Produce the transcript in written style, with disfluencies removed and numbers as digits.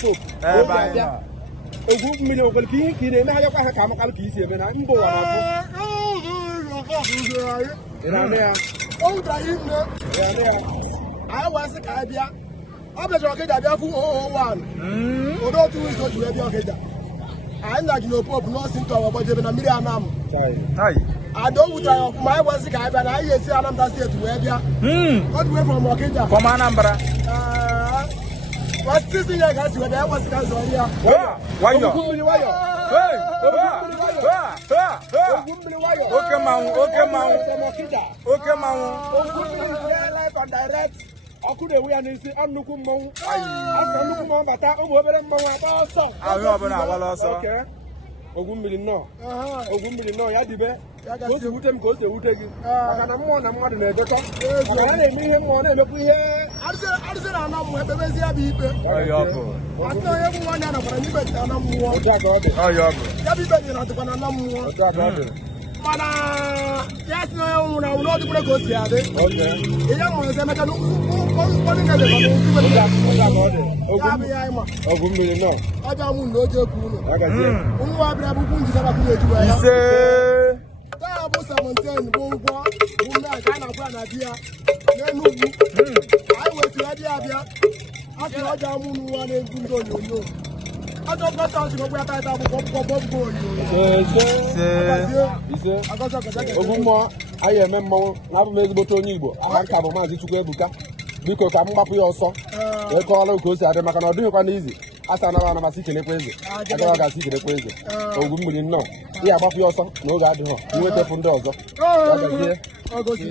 soap. Ogwugwu Mmiri ogwel ka ihe ka ị na-eme ha yakwa ha ka amakala ka isi eme na mba ụwa na-abụ. Ị na-eme ya? I was a cabia. I was a cabia for 001. Although 2 weeks ago, you have I'm not no pop, no symptom, but even a million. I don't know my was a cabin. I see I'm not here to wear ya. Got away from Okija. From Anambra. What's this thing I got you? There was a gas on here. Why you? Okay, man. Live and direct. I couldn't win and say, I'm looking more. I'm looking but I'm over more. Okay. Ogwugwu Mmiri no. Ogwugwu Mmiri no, ya dibe. Go to Wutem, go to Wutem. I can more than one in a doctor. I didn't mean him one and look here. I said, I'm not my baby. I know everyone and I'm going to yes, no, I will not go see it. Ogummo, I am a member. I've made the Tonibo. I have a man to go because I'm up your son. They call it because I don't do easy. As I know, I'm a secret crazy. I don't have a secret crazy. Ogummo, no. Yeah, about your son. No, God, you wait from doors. Oh, go see.